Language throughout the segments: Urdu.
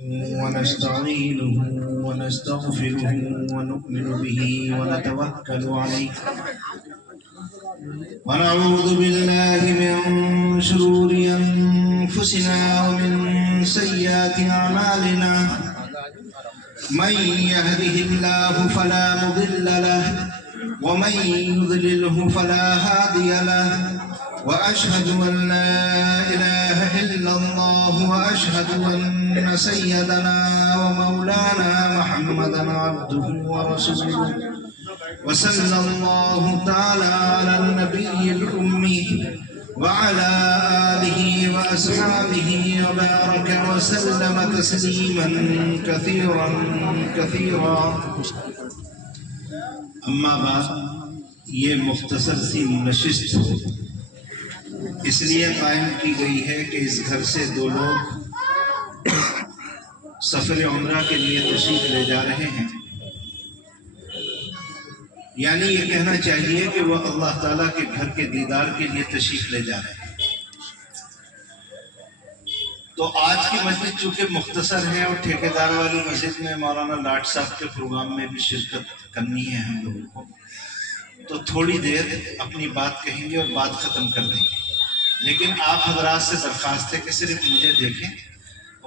ونستعينه ونستغفره ونؤمن به ونتوكل عليه ونعوذ بالله من شرور أنفسنا ومن سيئات أعمالنا من يهده الله فلا مضل له ومن يضلله فلا هادي له وأشهد أن لا إله إلا الله وأشهد أن سيدنا ومولانا محمدا عبده ورسوله وصلى الله تعالى على النبي الأمي وعلى آله وأصحابه وبارك وسلم تسليما كثيرا كثيرا أما بعد یہ مختصر سی نشست اس لیے قائم کی گئی ہے کہ اس گھر سے دو لوگ سفر عمرہ کے لیے تشریف لے جا رہے ہیں، یعنی یہ کہنا چاہیے کہ وہ اللہ تعالیٰ کے گھر کے دیدار کے لیے تشریف لے جا رہے ہیں۔ تو آج کی مجلس چونکہ مختصر ہے اور ٹھیکیدار والی مسجد میں مولانا لاٹ صاحب کے پروگرام میں بھی شرکت کرنی ہے ہم لوگوں کو، تو تھوڑی دیر اپنی بات کہیں گے اور بات ختم کر دیں گے، لیکن آپ حضرات سے درخواست ہے کہ صرف مجھے دیکھیں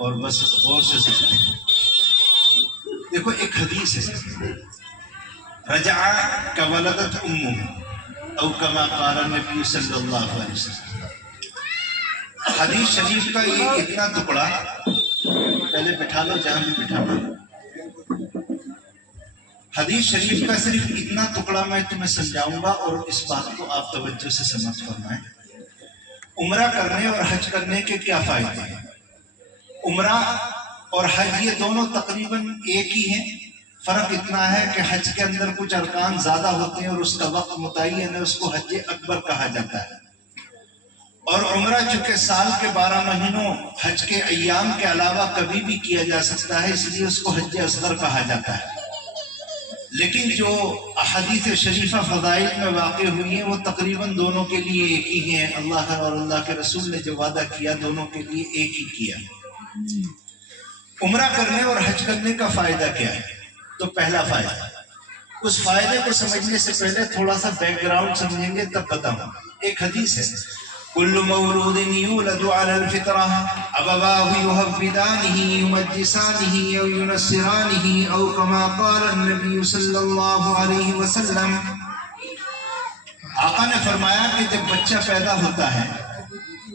اور بس غور سے سنیں۔ دیکھو ایک حدیث ہے، رجع کولدت امہ او کما قال النبی صلی اللہ علیہ وسلم۔ حدیث شریف کا یہ اتنا ٹکڑا، پہلے بٹھا لو جہاں بھی بٹھانا، حدیث شریف کا صرف اتنا ٹکڑا میں تمہیں سمجھاؤں گا اور اس بات کو آپ توجہ سے سمجھ فرمائیں۔ عمرہ کرنے اور حج کرنے کے کیا فائدے ہیں؟ عمرہ اور حج یہ دونوں تقریباً ایک ہی ہیں، فرق اتنا ہے کہ حج کے اندر کچھ ارکان زیادہ ہوتے ہیں اور اس کا وقت متعین ہے، اس کو حج اکبر کہا جاتا ہے، اور عمرہ چونکہ سال کے 12 مہینوں حج کے ایام کے علاوہ کبھی بھی کیا جا سکتا ہے، اس لیے اس کو حج اصغر کہا جاتا ہے۔ لیکن جو احادیث شریفہ فضائل میں واقع ہوئی ہیں وہ تقریباً دونوں کے لیے ایک ہی ہیں، اللہ اور اللہ کے رسول نے جو وعدہ کیا دونوں کے لیے ایک ہی کیا۔ عمرہ کرنے اور حج کرنے کا فائدہ کیا ہے؟ تو پہلا فائدہ، اس فائدے کو سمجھنے سے پہلے تھوڑا سا بیک گراؤنڈ سمجھیں گے تب بتاؤں۔ ایک حدیث ہے، کل مولود یولد علی الفطرہ ابواہ یحودانہ یمجسانہ او ینصرانہ او کما قال النبی صلی اللہ علیہ وسلم۔ آقا نے فرمایا کہ جب بچہ پیدا ہوتا ہے،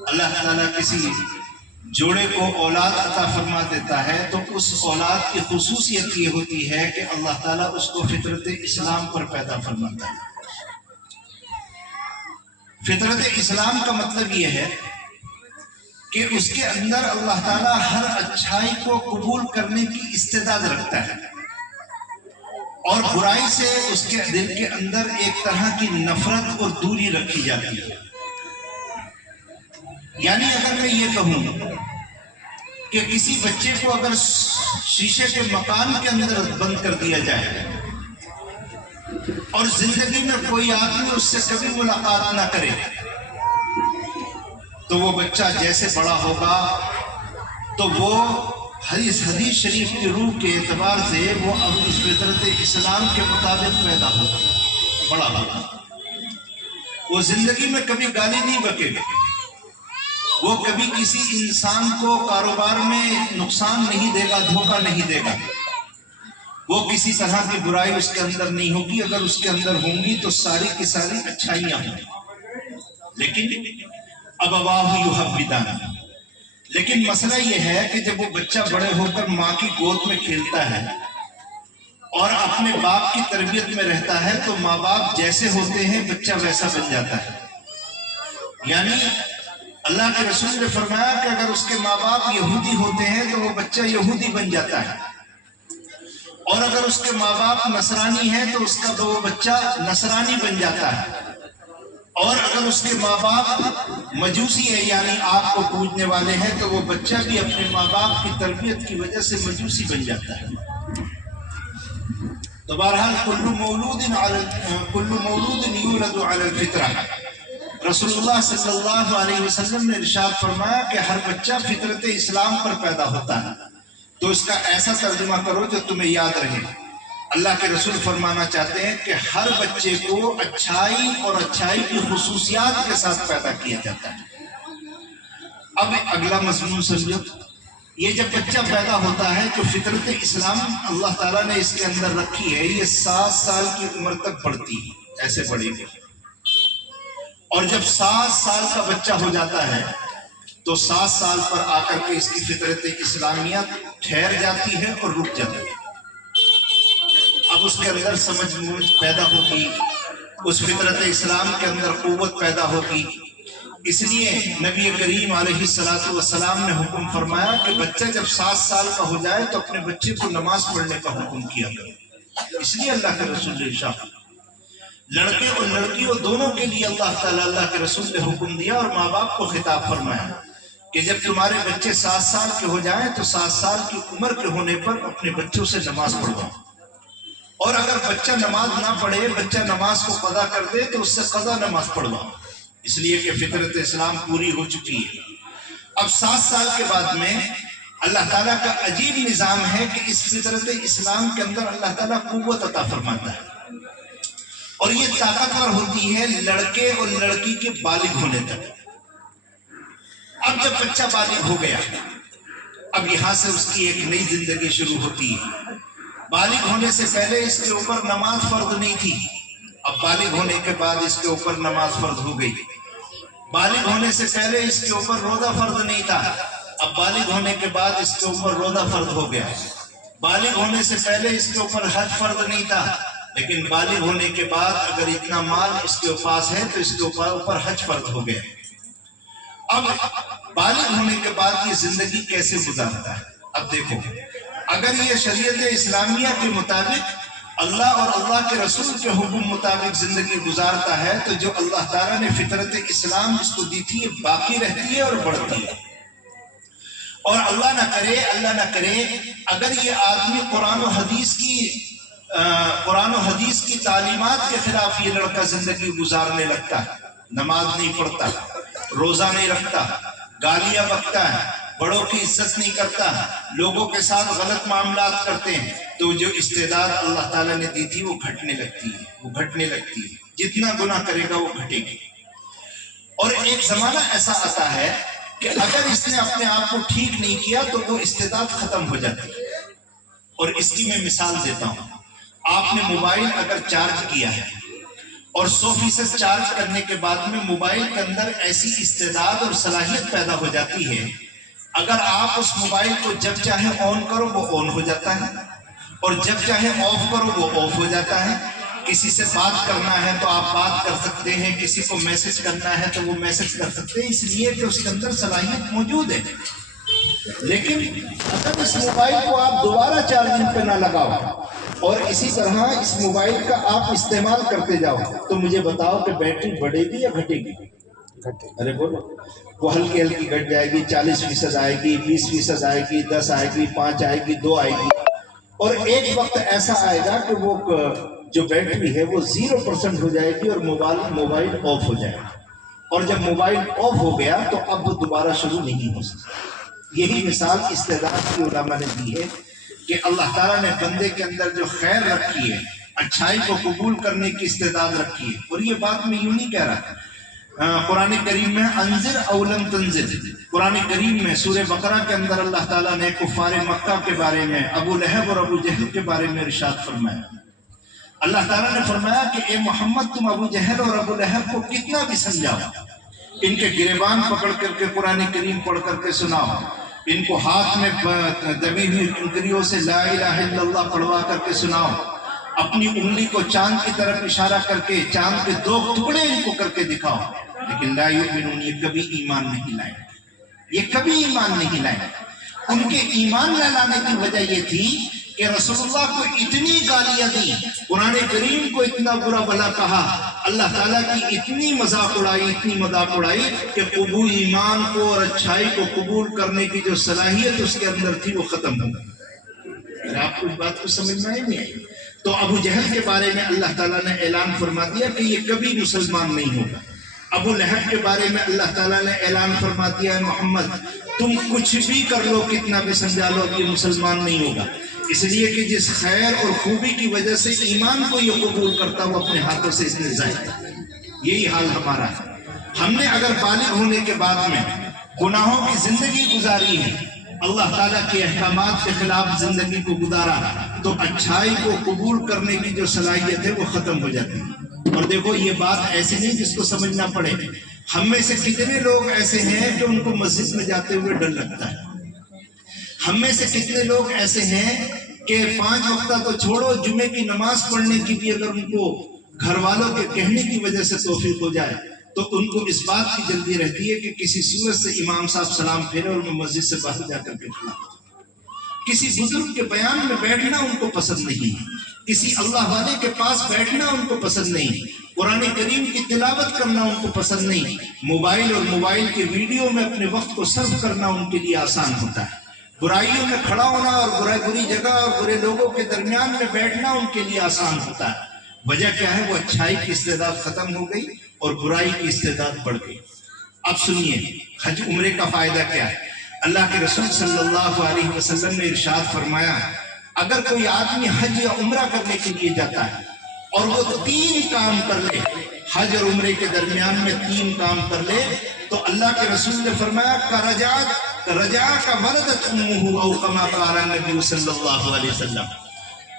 اللہ تعالیٰ کسی جوڑے کو اولاد عطا فرما دیتا ہے تو اس اولاد کی خصوصیت یہ ہوتی ہے کہ اللہ تعالیٰ اس کو فطرت اسلام پر پیدا فرماتا ہے۔ فطرت اسلام کا مطلب یہ ہے کہ اس کے اندر اللہ تعالیٰ ہر اچھائی کو قبول کرنے کی استعداد رکھتا ہے، اور برائی سے اس کے دل کے اندر ایک طرح کی نفرت اور دوری رکھی جاتی ہے۔ یعنی اگر میں یہ کہوں کہ کسی بچے کو اگر شیشے کے مکان کے اندر بند کر دیا جائے اور زندگی میں کوئی آدمی اس سے کبھی ملاقات نہ کرے تو وہ بچہ جیسے بڑا ہوگا تو وہ حدیث شریف کی روح کے اعتبار سے وہ اب اس فطرت اسلام کے مطابق پیدا ہوگا، بڑا ہوگا، وہ زندگی میں کبھی گالی نہیں بکے گا، وہ کبھی کسی انسان کو کاروبار میں نقصان نہیں دے گا، دھوکہ نہیں دے گا، وہ کسی طرح کی برائی اس کے اندر نہیں ہوگی، اگر اس کے اندر ہوں گی تو ساری کی ساری اچھائیاں ہوں گی۔ لیکن ابواہ یحودانہ، لیکن مسئلہ یہ ہے کہ جب وہ بچہ بڑے ہو کر ماں کی گود میں کھیلتا ہے اور اپنے باپ کی تربیت میں رہتا ہے تو ماں باپ جیسے ہوتے ہیں بچہ ویسا بن جاتا ہے۔ یعنی اللہ کے رسول نے فرمایا کہ اگر اس کے ماں باپ یہودی ہوتے ہیں تو وہ بچہ یہودی بن جاتا ہے، اور اگر اس کے ماں باپ نصرانی ہیں تو اس کا وہ بچہ نصرانی بن جاتا ہے، اور اگر اس کے ماں باپ مجوسی ہے یعنی آگ کو پوجنے والے ہیں تو وہ بچہ بھی اپنے ماں باپ کی تربیت کی وجہ سے مجوسی بن جاتا ہے۔ تو بہرحال کل مولود یولد علی الفطرہ، رسول اللہ صلی اللہ علیہ وسلم نے ارشاد فرمایا کہ ہر بچہ فطرت اسلام پر پیدا ہوتا ہے، تو اس کا ایسا ترجمہ کرو جو تمہیں یاد رہے۔ اللہ کے رسول فرمانا چاہتے ہیں کہ ہر بچے کو اچھائی اور اچھائی کی خصوصیات کے ساتھ پیدا کیا جاتا ہے۔ اب اگلا مضمون سمجھو، یہ جب بچہ پیدا ہوتا ہے تو فطرت اسلام اللہ تعالیٰ نے اس کے اندر رکھی ہے، یہ 7 سال کی عمر تک بڑھتی ہے، ایسے بڑھے گی، اور جب 7 سال کا بچہ ہو جاتا ہے تو 7 سال پر آ کر کے اس کی فطرت اسلامیہ ٹھہر جاتی ہے اور رک جاتی ہے۔ اب اس کے اندر سمجھ پیدا ہوگی، اس فطرت اسلام کے اندر قوت پیدا ہوگی۔ اس لیے نبی کریم علیہ السلام نے حکم فرمایا کہ بچہ جب 7 سال کا ہو جائے تو اپنے بچے کو نماز پڑھنے کا حکم کیا کرے۔ اس لیے اللہ کے رسول نے ارشاد، لڑکے اور لڑکیوں دونوں کے لیے اللہ کے رسول نے حکم دیا اور ماں باپ کو خطاب فرمایا کہ جب تمہارے بچے 7 سال کے ہو جائیں تو 7 سال کی عمر کے ہونے پر اپنے بچوں سے نماز پڑھواؤ، اور اگر بچہ نماز نہ پڑھے، بچہ نماز کو قضا کر دے تو اس سے قضا نماز پڑھواؤ، اس لیے کہ فطرت اسلام پوری ہو چکی ہے۔ اب 7 سال کے بعد میں اللہ تعالیٰ کا عجیب نظام ہے کہ اس فطرت اسلام کے اندر اللہ تعالیٰ قوت عطا فرماتا ہے، اور یہ طاقتور ہوتی ہے لڑکے اور لڑکی کے بالغ ہونے تک۔ اب جب بچہ بالغ ہو گیا، اب یہاں سے اس کی ایک نئی زندگی شروع ہوتی ہے۔ بالغ ہونے سے پہلے اس کے اوپر نماز فرض نہیں تھی، اب بالغ ہونے کے بعد اس کے اوپر نماز فرض ہو گئی۔ بالغ ہونے سے پہلے اس کے اوپر روزہ فرض نہیں تھا، اب بالغ ہونے کے بعد اس کے اوپر روزہ فرض ہو گیا۔ بالغ ہونے سے پہلے اس کے اوپر حج فرض نہیں تھا، لیکن بالغ ہونے کے بعد اگر اتنا مال اس کے پاس ہے تو اس کے اوپر حج فرض ہو گیا۔ اب بالغ ہونے کے بعد یہ زندگی کیسے گزارتا ہے؟ اب دیکھو، اگر یہ شریعت اسلامیہ کے مطابق اللہ اور اللہ کے رسول کے حکم مطابق زندگی گزارتا ہے تو جو اللہ تعالیٰ نے فطرت اسلام جس کو دی تھی یہ باقی رہتی ہے اور بڑھتی ہے۔ اور اللہ نہ کرے اگر یہ آدمی قرآن و حدیث کی تعلیمات کے خلاف یہ لڑکا زندگی گزارنے لگتا ہے، نماز نہیں پڑھتا، روزہ نہیں رکھتا، گالیاں بکتا ہے، بڑوں کی عزت نہیں کرتا، لوگوں کے ساتھ غلط معاملات کرتے ہیں، تو جو استعداد اللہ تعالیٰ نے دی تھی وہ گھٹنے لگتی ہے، جتنا گناہ کرے گا وہ گھٹے گی۔ اور ایک زمانہ ایسا آتا ہے کہ اگر اس نے اپنے آپ کو ٹھیک نہیں کیا تو وہ استعداد ختم ہو جاتی ہے۔ اور اس کی میں مثال دیتا ہوں، آپ نے موبائل اگر چارج کیا ہے اور 100% چارج کرنے کے بعد میں موبائل کے اندر ایسی استعداد اور صلاحیت پیدا ہو جاتی ہے، اگر آپ اس موبائل کو جب چاہے آن کرو وہ آن ہو جاتا ہے، اور جب چاہے آف کرو وہ آف ہو جاتا ہے۔ کسی سے بات کرنا ہے تو آپ بات کر سکتے ہیں، کسی کو میسج کرنا ہے تو وہ میسج کر سکتے ہیں، اس لیے کہ اس کے اندر صلاحیت موجود ہے۔ لیکن اگر اس موبائل کو آپ دوبارہ چارجنگ پہ نہ لگاؤ اور اسی طرح اس موبائل کا آپ استعمال کرتے جاؤ تو مجھے بتاؤ کہ بیٹری بڑھے گی یا گھٹے گی؟ ارے بولو، وہ ہلکی گھٹ جائے گی، 40% آئے گی، 20% آئے گی، 10 آئے گی، 5 آئے گی، 2 آئے گی، اور ایک وقت ایسا آئے گا کہ وہ جو بیٹری ہے وہ 0% ہو جائے گی اور موبائل آف ہو جائے گا، اور جب موبائل آف ہو گیا تو اب وہ دوبارہ شروع نہیں ہو سکتا۔ یہی مثال استعداد کی علماء نے دی ہے کہ اللہ تعالیٰ نے بندے کے اندر جو خیر رکھی ہے، اچھائی کو قبول کرنے کی استعداد رکھی ہے، اور یہ بات میں یوں نہیں کہہ رہا، قرآن کریم میں انذر او لم تنذر، قرآن کریم میں سورہ بقرہ کے اندر اللہ تعالیٰ نے کفار مکہ کے بارے میں، ابو لہب اور ابو جہل کے بارے میں ارشاد فرمایا۔ اللہ تعالیٰ نے فرمایا کہ اے محمد تم ابو جہل اور ابو لہب کو کتنا بھی سمجھاؤ، ان کے گریبان پکڑ کر کے قرآن کریم پڑھ کر کے سناؤ، ان کو ہاتھ میں دبی ہوئی انگلیوں سے لا الہ الا اللہ پڑھوا کر کے سناؤ، اپنی انگلی کو چاند کی طرف اشارہ کر کے چاند کے 2 ٹکڑے ان کو کر کے دکھاؤ، لیکن لا یؤمنون، یہ کبھی ایمان نہیں لائیں، یہ کبھی ایمان نہیں لائیں۔ ان کے ایمان نہ لانے کی وجہ یہ تھی کہ رسول اللہ کو اتنی گالیاں دی، قرآن کریم کو اتنا برا بھلا کہا، اللہ تعالیٰ کی اتنی مذاق اڑائی کہ قبول ایمان کو اور اچھائی کو قبول کرنے کی جو صلاحیت اس کے اندر تھی وہ ختم ہو گئی۔ اگر آپ کو اس بات کو سمجھ میں نہیں آئی تو ابو جہل کے بارے میں اللہ تعالیٰ نے اعلان فرما دیا کہ یہ کبھی مسلمان نہیں ہوگا۔ ابو لہب کے بارے میں اللہ تعالیٰ نے اعلان فرما دیا ہے محمد تم کچھ بھی کر لو، کتنا بھی سمجھا لو، یہ مسلمان نہیں ہوگا، اس لیے کہ جس خیر اور خوبی کی وجہ سے ایمان کو یہ قبول کرتا وہ اپنے ہاتھوں سے اس نے ضائع کر۔ یہی حال ہمارا ہے۔ ہم نے اگر بالغ ہونے کے بعد میں گناہوں کی زندگی گزاری ہے، اللہ تعالیٰ کے احکامات کے خلاف زندگی کو گزارا، تو اچھائی کو قبول کرنے کی جو صلاحیت ہے وہ ختم ہو جاتی ہے۔ اور دیکھو یہ بات ایسی نہیں جس کو سمجھنا پڑے، ہم میں سے کتنے لوگ ایسے ہیں کہ ان کو مسجد میں جاتے ہوئے ڈر لگتا ہے، ہم میں سے کتنے لوگ ایسے ہیں کہ 5 وقتہ تو چھوڑو، جمعے کی نماز پڑھنے کی بھی اگر ان کو گھر والوں کے کہنے کی وجہ سے توفیق ہو جائے تو ان کو اس بات کی جلدی رہتی ہے کہ کسی صورت سے امام صاحب سلام پھیرے اور میں مسجد سے باہر جا کر کے کھڑا ہوں۔ کسی بزرگ کے بیان میں بیٹھنا ان کو پسند نہیں، کسی اللہ والے کے پاس بیٹھنا ان کو پسند نہیں، قرآن کریم کی تلاوت کرنا ان کو پسند نہیں، موبائل اور موبائل کے ویڈیو میں اپنے وقت کو صرف کرنا ان کے لیے آسان ہوتا ہے، برائیوں میں کھڑا ہونا اور بری جگہ اور برے لوگوں کے درمیان میں بیٹھنا ان کے لیے آسان ہوتا ہے۔ وجہ کیا ہے؟ وہ اچھائی کی استعداد ختم ہو گئی اور برائی کی استعداد بڑھ گئی۔ اب سنیے حج عمرے کا فائدہ کیا ہے۔ اللہ کے رسول صلی اللہ علیہ وسلم نے ارشاد فرمایا، اگر کوئی آدمی حج یا عمرہ کرنے کے لیے جاتا ہے اور وہ 3 کام کر لے، حج اور عمرے کے درمیان میں 3 کام کر لے، تو اللہ کے رسول نے فرمایا رجا کا ولدت امہ او کما قال النبی صلی اللہ علیہ وسلم،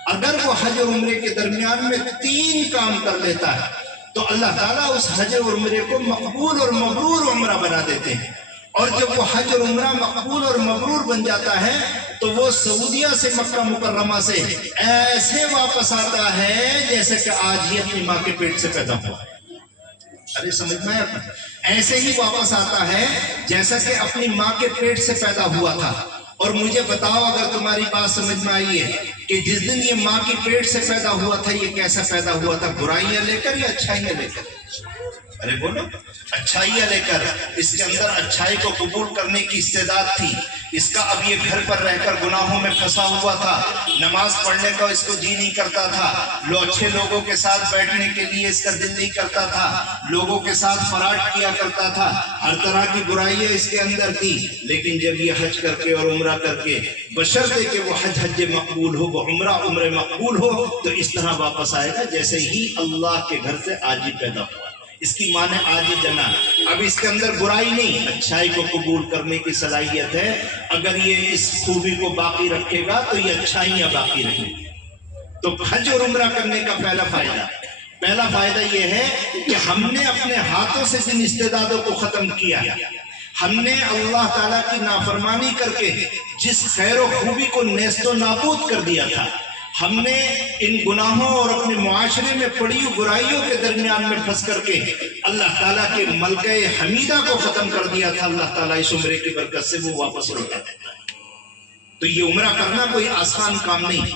اگر وہ حج اور عمرے کے درمیان میں 3 کام کر لیتا ہے تو اللہ تعالیٰ اس حج اور عمرے کو مقبول اور مبرور عمرہ بنا دیتے ہیں، اور جب وہ حج اور عمرہ مقبول اور مبرور بن جاتا ہے تو وہ سعودیہ سے مکہ مکرمہ سے ایسے واپس آتا ہے جیسے کہ آج ہی اپنی ماں کے پیٹ سے پیدا ہوا۔ ارے سمجھ میں آتا ہے؟ ایسے ہی واپس آتا ہے جیسا کہ اپنی ماں کے پیٹ سے پیدا ہوا تھا۔ اور مجھے بتاؤ اگر تمہاری بات سمجھ میں آئی ہے کہ جس دن یہ ماں کی پیٹ سے پیدا ہوا تھا یہ کیسا پیدا ہوا تھا؟ برائیاں لے کر یا اچھائیاں لے کر؟ ارے بولو، اچھائیاں لے کر۔ اس کے اندر اچھائی کو قبول کرنے کی استعداد تھی، اس کا اب یہ گھر پر رہ کر گناہوں میں پھنسا ہوا تھا، نماز پڑھنے کا اس کو جی نہیں کرتا تھا، اچھے لوگوں کے ساتھ بیٹھنے کے لیے اس کا دل نہیں کرتا تھا، لوگوں کے ساتھ فراڈ کیا کرتا تھا، ہر طرح کی برائیاں اس کے اندر تھی۔ لیکن جب یہ حج کر کے اور عمرہ کر کے، بشرطے کہ وہ حج مقبول ہو، وہ عمرہ مقبول ہو، تو اس طرح واپس آئے گا جیسے ہی اللہ کے گھر سے آج ہی پیدا ہوا۔ اس کی معنی آج ہی جنا۔ اب اس کے اندر برائی نہیں، اچھائی کو قبول کرنے کی صلاحیت ہے۔ اگر یہ اس خوبی کو باقی رکھے گا تو یہ اچھائیاں باقی رہیں گی۔ تو حج اور عمرہ کرنے کا پہلا فائدہ یہ ہے کہ ہم نے اپنے ہاتھوں سے جن استعدادوں کو ختم کیا، ہم نے اللہ تعالیٰ کی نافرمانی کر کے جس خیر و خوبی کو نیست و نابود کر دیا تھا، ہم نے ان گناہوں اور اپنے معاشرے میں پڑی برائیوں کے درمیان میں پھنس کر کے اللہ تعالیٰ کے ملکہ حمیدہ کو ختم کر دیا تھا۔ اللہ تعالیٰ اس عمرے کی برکت سے وہ واپس لوٹا دیتا ہے۔ تو یہ عمرہ کرنا کوئی آسان کام نہیں،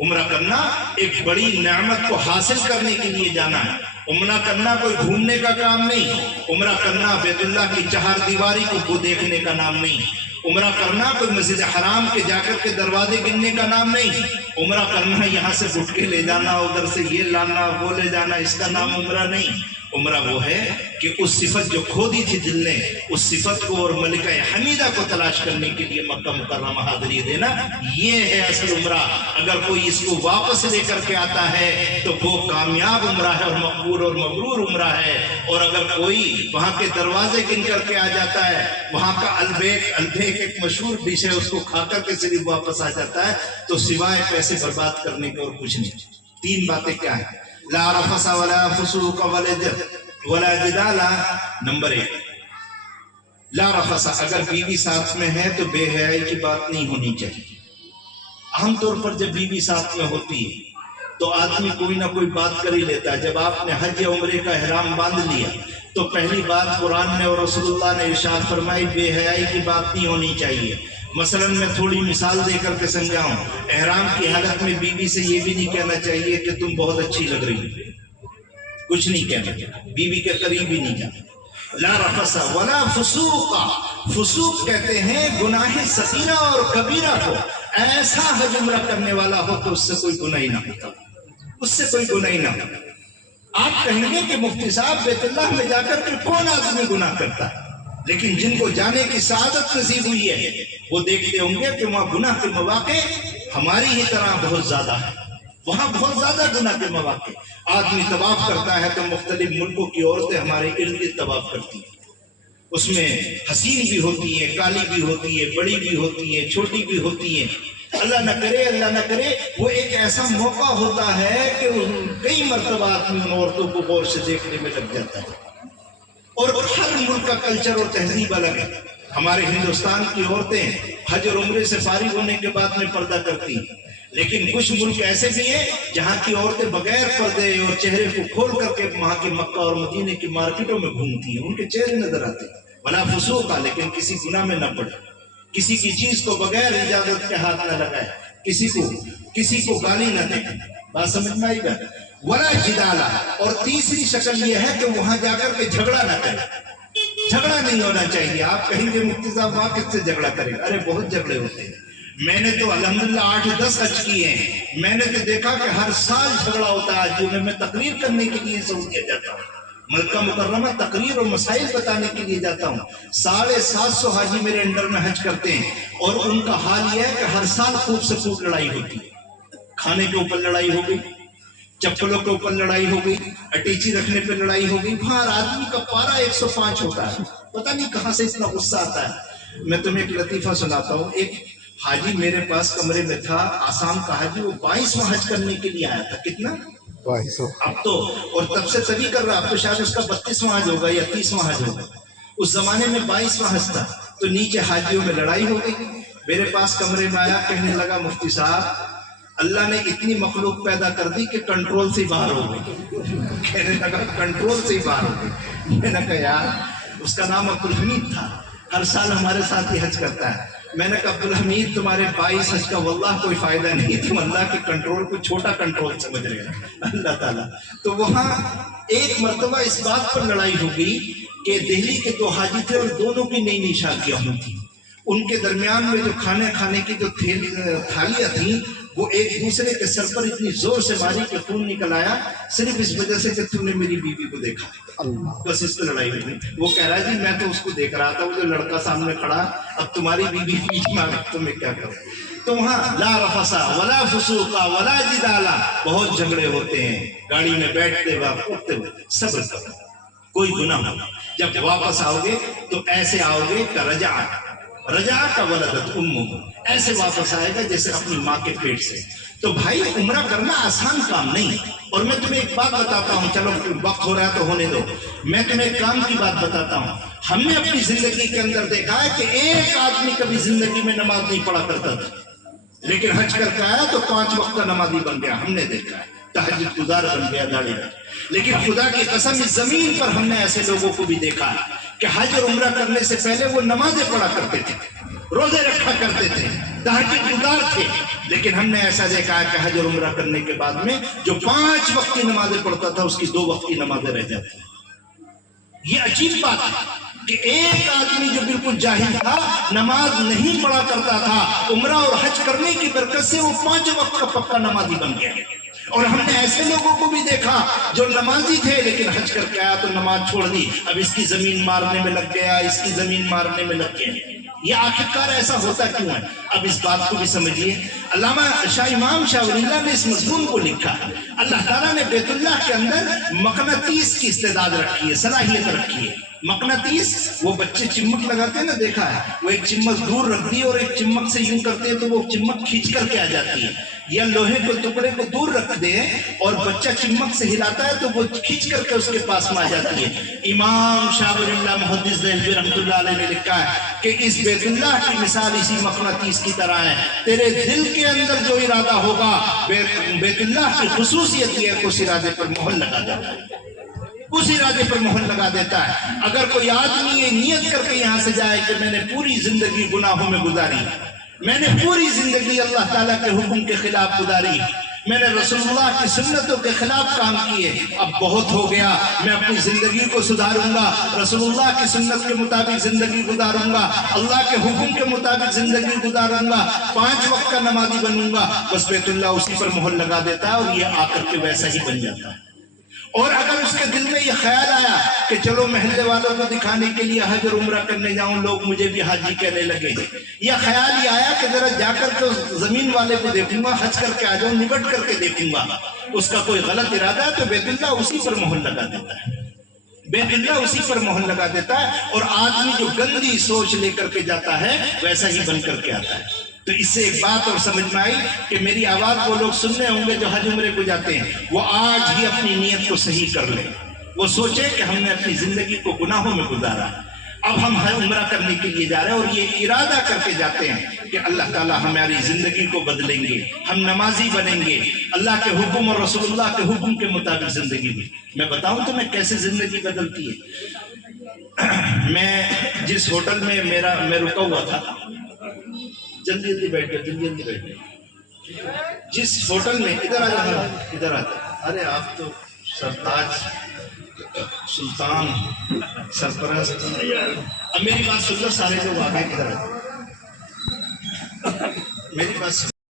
عمرہ کرنا ایک بڑی نعمت کو حاصل کرنے کے لیے جانا ہے۔ عمرہ کرنا کوئی گھومنے کا کام نہیں، عمرہ کرنا بیت اللہ کی 4 دیواری کو دیکھنے کا نام نہیں، عمرہ کرنا کوئی مسجد حرام کے جا کر کے دروازے گننے کا نام نہیں، عمرہ کرنا یہاں سے گٹکے لے جانا، ادھر سے یہ لانا وہ لے جانا، اس کا نام عمرہ نہیں۔ عمرہ وہ ہے کہ اس صفت جو کھو دی تھی دل نے، اس صفت کو اور ملکہ حمیدہ کو تلاش کرنے کے لیے مکہ مکرمہ حاضری دینا، یہ ہے اصل عمرہ۔ اگر کوئی اس کو واپس لے کر کے آتا ہے تو وہ کامیاب عمرہ ہے اور مقبول اور مبرور عمرہ ہے۔ اور اگر کوئی وہاں کے دروازے گن کر کے آ جاتا ہے، وہاں کا البیک ایک مشہور ڈش ہے، اس کو کھا کر کے صرف واپس آ جاتا ہے، تو سوائے پیسے برباد کرنے کا اور کچھ نہیں۔ 3 باتیں کیا ہیں؟ لا رفث ولا فسوق ولا جدال۔ نمبر 1، لا رفث، اگر بیوی ساتھ میں ہے تو بے حیائی کی بات نہیں ہونی چاہیے۔ عام طور پر جب بیوی ساتھ میں ہوتی ہے تو آدمی کوئی نہ کوئی بات کر ہی لیتا ہے۔ جب آپ نے حج یا عمرے کا احرام باندھ لیا تو پہلی بات قرآن نے اور رسول اللہ نے ارشاد فرمائی، بے حیائی کی بات نہیں ہونی چاہیے۔ مثلا میں تھوڑی مثال دے کر کے سمجھاؤں، احرام کی حالت میں بیوی سے یہ بھی نہیں کہنا چاہیے کہ تم بہت اچھی لگ رہی ہو، کچھ نہیں کہنا چاہیے، بیوی کے قریب ہی نہیں جانا۔ لا رفث ولا فسوق، فسوق کہتے ہیں گناہ صغیرہ اور کبیرہ کو۔ ایسا حج عمرہ کرنے والا ہو تو اس سے کوئی گناہ ہی نہ ہوتا، اس سے کوئی گناہ ہی نہ ہوتا۔ آپ کہیں گے کہ مفتی صاحب بیت اللہ میں جا کر کے کون آدمی گناہ کرتا ہے؟ لیکن جن کو جانے کی سعادت نصیب ہوئی ہے وہ دیکھتے ہوں گے کہ وہاں گناہ کے مواقع ہماری ہی طرح بہت زیادہ ہے، وہاں بہت زیادہ گناہ کے مواقع۔ آدمی طواف کرتا ہے تو مختلف ملکوں کی عورتیں ہمارے ارد گرد طواف کرتی ہیں، اس میں حسین بھی ہوتی ہیں، کالی بھی ہوتی ہے، بڑی بھی ہوتی ہیں، چھوٹی بھی ہوتی ہیں۔ اللہ نہ کرے وہ ایک ایسا موقع ہوتا ہے کہ کئی مرتبہ آدمی ان عورتوں کو غور سے دیکھنے میں لگ جاتا ہے۔ اور ہر ملک کا کلچر اور تہذیب الگ ہے۔ ہمارے ہندوستان کی عورتیں حج اور عمرے سے فارغ ہونے کے بعد میں پردہ کرتی ہیں، لیکن کچھ ملک ایسے بھی ہیں جہاں کی عورتیں بغیر پردے اور چہرے کو کھول کر کے وہاں کے مکہ اور مدینے کی مارکیٹوں میں گھومتی ہیں، ان کے چہرے نظر آتے ہیں بلا فسوق کا، لیکن کسی گناہ میں نہ پڑے، کسی کی چیز کو بغیر اجازت کے ہاتھ نہ لگائے، کسی کو گالی نہ دے۔ بات سمجھ میں آئی گا؟ ولا جدالا، اور تیسری شکل یہ ہے کہ وہاں جا کر کے جھگڑا نہ کرے، جھگڑا نہیں ہونا چاہیے۔ آپ کہیں گے مفتی صاحب وہاں کس سے جھگڑا کرے گا؟ ارے بہت جھگڑے ہوتے ہیں، میں نے تو الحمدللہ 8-10 حج کیے ہیں، میں نے تو دیکھا کہ ہر سال جھگڑا ہوتا ہے حجوں میں تقریر کرنے کے لیے سعودیہ جاتا ہوں، مکہ مکرمہ تقریر اور مسائل بتانے کے لیے جاتا ہوں۔ 750 حاجی میرے انڈر میں حج کرتے ہیں، اور ان کا حال یہ ہے کہ ہر سال خوب سے خوب لڑائی ہوتی ہے۔ کھانے کے اوپر لڑائی ہو گئی، چپلوں کے اوپر لڑائی ہو گئی، اٹیچی رکھنے پہ لڑائی ہو گئی، ہر آدمی کا پارا 105 ہوتا ہے، پتہ نہیں کہاں سے اتنا غصہ آتا ہے۔ میں تمہیں ایک لطیفہ سناتا ہوں۔ ایک حاجی میرے پاس کمرے میں تھا، آسام کا حاجی، وہ 22واں حج کرنے کے لیے آیا تھا۔ کتنا؟ 22۔ اب تو اور تب سے تبھی کر رہا، اب تو شاید اس کا 32واں حج ہوگا یا 30واں حج ہوگا۔ اس زمانے میں 22واں حج تھا، تو نیچے حاجیوں میں لڑائی ہو گئی۔ میرے پاس کمرے میں آیا، کہنے لگا مفتی صاحب اللہ نے اتنی مخلوق پیدا کر دی کہ کنٹرول سے باہر ہو گئی۔ کہنے لگا کنٹرول سے باہر ہو گئی۔ میں نے کہا یار، اس کا نام عبدالحمید تھا، ہر سال ہمارے ساتھ ہی حج کرتا ہے۔ میں نے کہا عبدالحمید تمہارے 22 حج کا واللہ کوئی فائدہ نہیں، تم اللہ کے کنٹرول کو چھوٹا کنٹرول سمجھ رہے ہیں اللہ تعالیٰ۔ تو وہاں ایک مرتبہ اس بات پر لڑائی ہو گئی کہ دہلی کے 2 حاجی تھے اور دونوں کی نئی نئی شادیاں ہوئی تھیں، ان کے درمیان میں جو کھانے کی جو تھالیاں تھیں وہ ایک دوسرے کے سر پر اتنی زور سے ماری کہ خون نکل آیا، صرف اس وجہ سے کہ تم نے میری بیوی کو دیکھا، بس اس پہ لڑائی ہوئی۔ وہ کہہ رہا جی میں تو اس کو دیکھ رہا تھا، وہ جو لڑکا سامنے کھڑا، اب تمہاری بیوی بیچ میں تمہیں کیا کرو۔ تو وہاں لا رفسا ولا فسوقا ولا جدالا، بہت جھگڑے ہوتے ہیں، گاڑی میں بیٹھتے وقت اٹھتے وقت، صبر کرو، کوئی گناہ ہو۔ جب واپس آؤ گے تو ایسے آؤ گے کہ رجع کا ولدت امہ، ایسے واپس آئے گا جیسے اپنی ماں کے پیٹ سے۔ تو بھائی عمرہ کرنا آسان کام نہیں، اور میں تمہیں ایک بات بتاتا ہوں، چلو وقت ہو رہا ہے تو ہونے دو، میں تمہیں ایک کام کی بات بتاتا ہوں۔ ہم نے اپنی زندگی کے اندر دیکھا ہے کہ ایک آدمی کبھی زندگی میں نماز نہیں پڑھا کرتا تھا، لیکن حج کر کے آیا تو 5 وقت کا نمازی بن گیا، ہم نے دیکھا ہے، تہجد گزار بن گیا داڑھی میں۔ لیکن خدا کی قسم اس زمین پر ہم نے ایسے لوگوں کو بھی دیکھا ہے کہ حج اور عمرہ کرنے سے پہلے وہ نمازیں پڑھا کرتے تھے، روزے رکھا کرتے تھے، تہجد گزار تھے، لیکن ہم نے ایسا دیکھا ہے کہ حج اور عمرہ کرنے کے بعد میں جو 5 وقت کی نمازیں پڑھتا تھا اس کی 2 وقت کی نمازیں رہ جاتی ہیں۔ یہ عجیب بات ہے کہ ایک آدمی جو بالکل جاہل تھا، نماز نہیں پڑھا کرتا تھا، عمرہ اور حج کرنے کی برکت سے وہ 5 وقت کا پکا نمازی بن گیا۔ اور ہم نے ایسے لوگوں کو بھی دیکھا جو نمازی تھے لیکن حج کر کے آیا تو نماز چھوڑ دی، اب اس کی زمین مارنے میں لگ گیا، اس کی زمین مارنے میں لگ گیا۔ یہ آخرکار ایسا ہوتا کیوں ہے؟ اب اس بات کو بھی سمجھیے۔ علامہ شاہ امام شاہ ولی اللہ نے اس مضمون کو لکھا، اللہ تعالیٰ نے بیت اللہ کے اندر مقناطیس کی استعداد رکھی ہے، صلاحیت رکھی ہے۔ مقناطیس، وہ بچے چمک لگاتے ہیں نا، دیکھا ہے، وہ ایک چمک دور رکھ دی اور ایک چمک سے یوں کرتے ہیں تو وہ چمک کھینچ کر کے آ جاتی ہے، یا لوہے کو ٹکڑے کو دور رکھ دے اور بچہ چمک سے ہلاتا ہے تو وہ کھینچ کر کے اس کے پاس میں آ جاتی ہے۔ امام شاہ ولی اللہ محدث دہلوی رحمۃ اللہ علیہ نے لکھا ہے کہ اس بیت اللہ کی مثال اسی مقناطیس کی طرح ہے، تیرے دل کے اندر جو ارادہ ہوگا، بیت اللہ کی خصوصیت یہ ہے کہ اس ارادے پر مہر لگا دیتا ہے، اس ارادے پر مہر لگا دیتا ہے۔ اگر کوئی آدمی یہ نیت کر کے یہاں سے جائے کہ میں نے پوری زندگی گناہوں میں گزاری، میں نے پوری زندگی اللہ تعالیٰ کے حکم کے خلاف گزاری، میں نے رسول اللہ کی سنتوں کے خلاف کام کیے، اب بہت ہو گیا، میں اپنی زندگی کو سدھاروں گا، رسول اللہ کی سنت کے مطابق زندگی گزاروں گا، اللہ کے حکم کے مطابق زندگی گزاروں گا، 5 وقت کا نمازی بنوں گا، بس بیت اللہ اسی پر مہر لگا دیتا ہے اور یہ آ کر کے ویسا ہی بن جاتا ہے۔ اور اگر اس کے دل میں یہ خیال آیا کہ چلو محلے والوں کو دکھانے کے لیے حج اور عمرہ کرنے جاؤں، لوگ مجھے بھی حاجی کہنے لگے، یا خیال یہ آیا کہ ذرا جا کر کے زمین والے کو دیکھوں گا، حج کر کے آ جاؤں، نبٹ کر کے دیکھوں گا، اس کا کوئی غلط ارادہ ہے تو بیت اللہ اسی پر مہر لگا دیتا ہے، بیت اللہ اسی پر مہر لگا دیتا ہے، اور آدمی جو گندی سوچ لے کر کے جاتا ہے ویسا ہی بن کر کے آتا ہے۔ تو اس سے ایک بات اور سمجھ میں آئی کہ میری آواز وہ لوگ سننے ہوں گے جو حج عمرے کو جاتے ہیں، وہ آج ہی اپنی نیت کو صحیح کر لیں، وہ سوچیں کہ ہم نے اپنی زندگی کو گناہوں میں گزارا، اب ہم حج عمرہ کرنے کے لیے جا رہے ہیں، اور یہ ارادہ کر کے جاتے ہیں کہ اللہ تعالیٰ ہماری زندگی کو بدلیں گے، ہم نمازی بنیں گے، اللہ کے حکم اور رسول اللہ کے حکم کے مطابق زندگی میں۔ میں بتاؤں تو میں کیسے زندگی بدلتی ہے۔ میں جس ہوٹل میں میں رکا ہوا تھا، جلدی جلدی بیٹھ گئے، جلدی جلدی بیٹھ گئے، جس ہوٹل میں ادھر آ جانا، ادھر آتا، ارے آپ تو سرتاج سلطان سرپرست، اب میری بات سن لو، سارے لوگ آ گئے، ادھر آ، میری بات سن